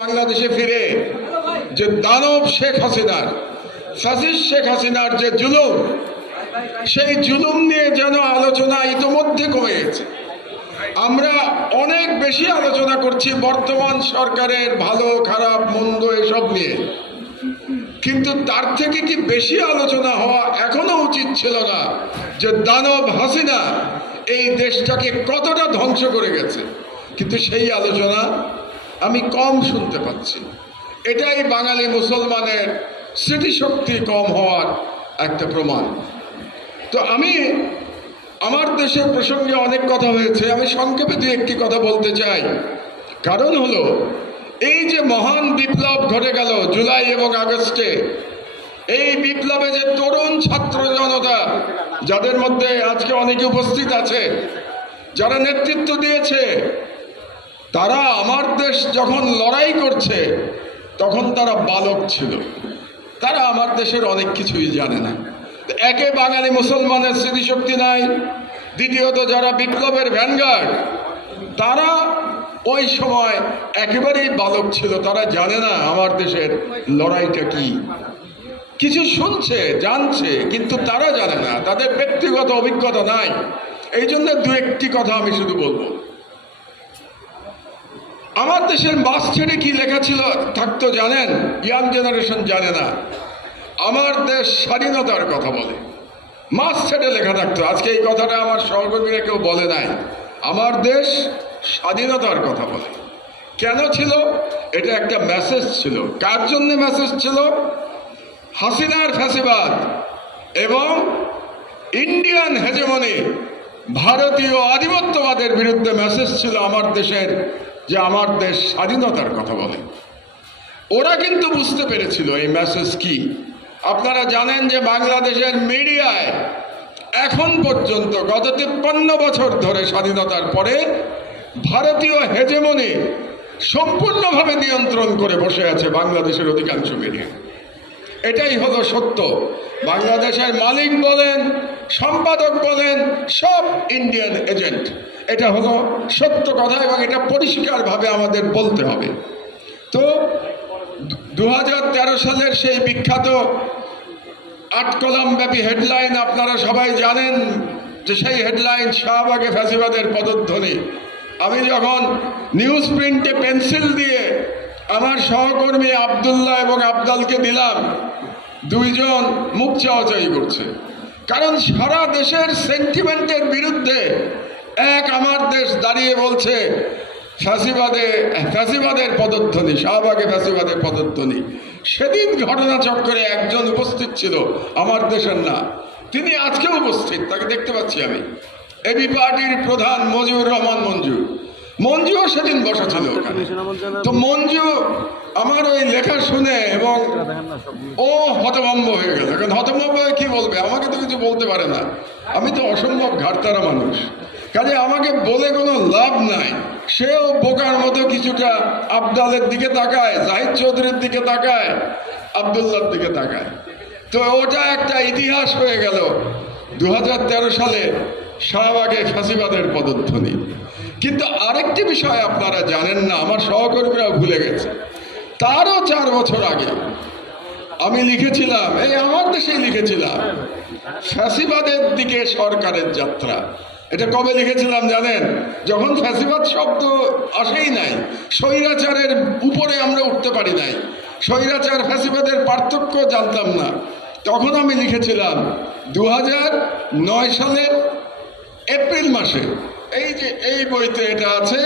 বাংলাদেশে ফিরে যে দানব শেখ হাসিনার ফ্যাসিস্ট শেখ হাসিনার যে জুলুম, সেই জুলুম নিয়ে যেন আলোচনা ইতোমধ্যে কমে গেছে আমরা অনেক বেশি আলোচনা করছি বর্তমান সরকারের ভালো, খারাপ, মন্দ এসব নিয়ে। কিন্তু তার থেকে কি বেশি আলোচনা হওয়া এখনও উচিত ছিল না যে দানব হাসিনা এই দেশটাকে কতটা ধ্বংস করে গেছে? কিন্তু সেই আলোচনা আমি কম শুনতে পাচ্ছি। এটাই বাঙালি মুসলমানের স্মৃতিশক্তি কম হওয়ার একটা প্রমাণ। তো আমি, আমার দেশের প্রসঙ্গে অনেক কথা হয়েছে, আমি সংক্ষেপে দু একটি কথা বলতে চাই। কারণ হলো, এই যে মহান বিপ্লব ঘটে গেল জুলাই এবং আগস্টে, এই বিপ্লবে যে তরুণ ছাত্র জনতা, যাদের মধ্যে আজকে অনেকে উপস্থিত আছে, যারা নেতৃত্ব দিয়েছে তারা আমার দেশ যখন লড়াই করছে, তখন তারা বালক ছিল। তারা আমার দেশের অনেক কিছুই জানে না। একে বাঙালি মুসলমানের স্মৃতিশক্তি নাই, দ্বিতীয়ত যারা বিপ্লবের ভ্যানগার্ড, তারা ওই সময় একেবারেই বালক ছিল, তারা জানে না আমার দেশের লড়াইটা কি। কিছু শুনছে, জানছে, কিন্তু তারা জানে না, তাদের ব্যক্তিগত অভিজ্ঞতা নাই। এই জন্য দু একটি কথা আমি শুধু বলব। আমার দেশের মাস ছেড়ে কি লেখা ছিল থাকতো জানেন? ইয়াং জেনারেশন জানে না। আমার দেশ স্বাধীনতার কথা বলে। মাস ছেড়ে লেখা থাকতো। আজকে এই কথাটা আমার সহকর্মীরা কেউ বলে নাই। আমার দেশ স্বাধীনতার কথা বলে। কেন ছিল? এটা একটা মেসেজ ছিল। কার জন্য মেসেজ ছিল? হাসিনার ফ্যাসিবাদ এবং ইন্ডিয়ান হেজেমনি ভারতীয় আধিপত্যবাদের বিরুদ্ধে মেসেজ ছিল আমার দেশের যে আমার দেশ স্বাধীনতার কথা বলে। ওরা কিন্তু বুঝতে পেরেছিল এই মেসেজ কি। আপনারা জানেন যে বাংলাদেশের মিডিয়ায় এখন পর্যন্ত গত তিপ্পান্ন বছর ধরে স্বাধীনতার পরে ভারতীয় হেজেমনি সম্পূর্ণভাবে নিয়ন্ত্রণ করে বসে আছে বাংলাদেশের অধিকাংশ মিডিয়া। এটাই হলো সত্য। বাংলাদেশের মালিক বলেন, সম্পাদক বলেন, সব ইন্ডিয়ান এজেন্ট এটা হলো সত্য কথা এবং এটা পরিষ্কারভাবে আমাদের বলতে হবে। তো দু হাজার তেরো সালের সেই বিখ্যাত আট কলাম ব্যাপী হেডলাইন আপনারা সবাই জানেন যে সেই হেডলাইন শাহবাগে ফ্যাসিবাদের পদধ্বনি। আমি যখন নিউজ প্রিন্টে পেন্সিল দিয়ে আমার সহকর্মী আবদুল্লাহ এবং আবদালকে দিলাম দুইজন মুখ চাওয়াচাই করছে। কারণ সারা দেশের সেন্টিমেন্টের বিরুদ্ধে এক আমার দেশ দাঁড়িয়ে বলছে, ফ্যাসিবাদে, ফ্যাসিবাদের পদধ্বনি শাহবাগে ফ্যাসিবাদের পদধ্বনি সেদিন ঘটনা চক্করে একজন উপস্থিত ছিল, আমার দেশের না। তিনি আজকেও উপস্থিত, তাকে দেখতে পাচ্ছি আমি। এবি পার্টির প্রধান মজিবুর রহমান মঞ্জু। মঞ্জুও সেদিন বসা ছিল ওখানে। তো মঞ্জু আমার ওই লেখা শুনে এবং ও হতভম্ব হয়ে গেল। কারণ হতভম্ব হয়ে কি বলবে? আমাকে তো কিছু বলতে পারে না। আমি তো অসম্ভব ঘাটতারা মানুষ। কাজে আমাকে বলে কোনো লাভ নাই। সেও বোকার মতো কিছুটা আবদালের দিকে তাকায় জাহিদ চৌধুরীর দিকে তাকায় আবদুল্লার দিকে তাকায়। তো ওটা একটা ইতিহাস হয়ে গেল। দু হাজার তেরো সালে শাহবাগে ফাঁসিবাদের পদধ্বনি। কিন্তু আরেকটি বিষয় আপনারা জানেন না, আমার সহকর্মীরাও ভুলে গেছে। তারও চার বছর আগে আমি লিখেছিলাম, এই আমার দেশেই লিখেছিলাম, ফ্যাসিবাদের দিকে সরকারের যাত্রা। এটা কবে লিখেছিলাম জানেন? যখন ফ্যাসিবাদ শব্দ আসেই নাই, স্বৈরাচারের উপরে আমরা উঠতে পারি নাই, স্বৈরাচার, ফ্যাসিবাদের পার্থক্য জানতাম না। তখন আমি লিখেছিলাম দু নয় সালের এপ্রিল মাসে এই যে এই বইতে এটা আছে